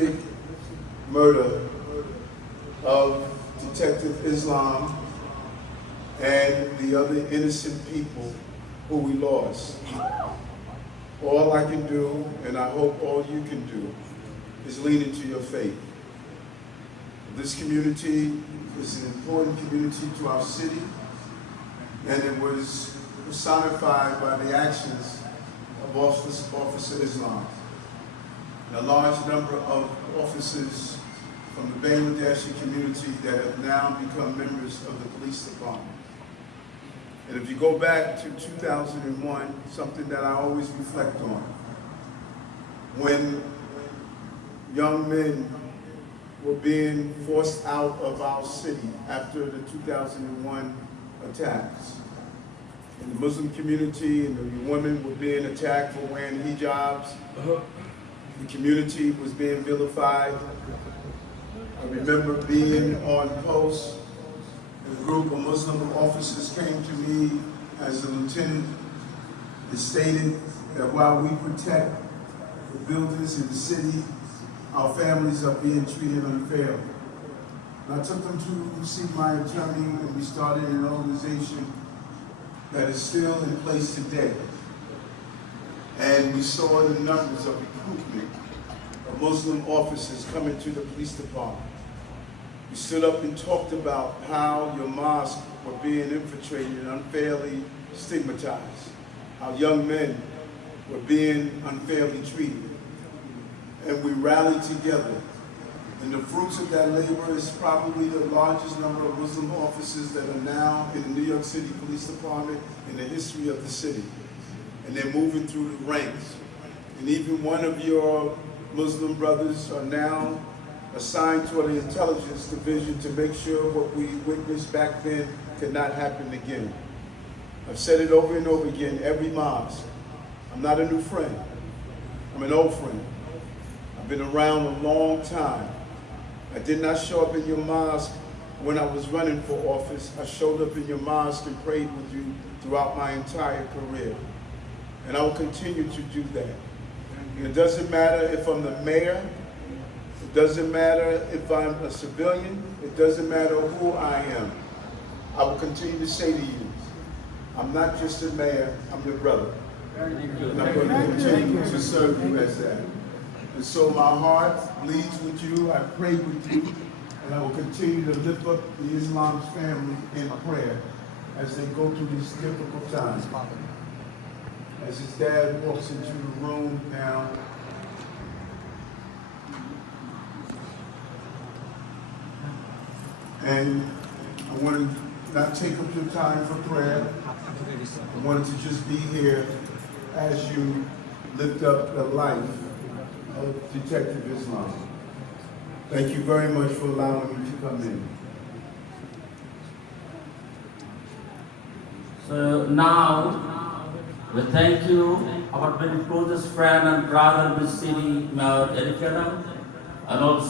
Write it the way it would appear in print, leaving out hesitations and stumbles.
horrific murder of Detective Islam and the other innocent people who we lost. All I can do, and I hope all you can do, is lean into your faith. This community is an important community to our city, and it was personified by the actions of Officer Islam. And a large number of officers from the Bangladeshi community that have now become members of the police department. And if you go back to 2001, something that I always reflect on, when young men were being forced out of our city after the 2001 attacks. And the Muslim community and the women were being attacked for wearing hijabs. The community was being vilified. I remember being on post. A group of Muslim officers came to me as a lieutenant and stated that while we protect the buildings in the city, our families are being treated unfairly. And I took them to see my attorney, and we started an organization that is still in place today. And we saw the numbers of recruitment of Muslim officers coming to the police department. We stood up and talked about how your mosques were being infiltrated and unfairly stigmatized, how young men were being unfairly treated. And we rallied together. And the fruits of that labor is probably the largest number of Muslim officers that are now in the New York City Police Department in the history of the city. And they're moving through the ranks. And even one of your Muslim brothers are now assigned to the intelligence division to make sure what we witnessed back then could not happen again. I've said it over and over again, every mosque. I'm not a new friend. I'm an old friend. I've been around a long time. I did not show up in your mosque when I was running for office. I showed up in your mosque and prayed with you throughout my entire career. And I will continue to do that. And it doesn't matter if I'm the mayor. It doesn't matter if I'm a civilian. It doesn't matter who I am. I will continue to say to you, I'm not just a mayor, I'm your brother. And I'm going to continue to serve you as that. And so my heart bleeds with you, I pray with you, and I will continue to lift up the Islam's family in prayer as they go through these difficult times. As his dad walks into the room now, and I want to not take up your time for prayer. I wanted to just be here as you lift up the life of Detective Islam. Thank you very much for allowing me to come in. So now, we thank you, our very closest friend and brother, Mr. Mayor Eric Adam, and also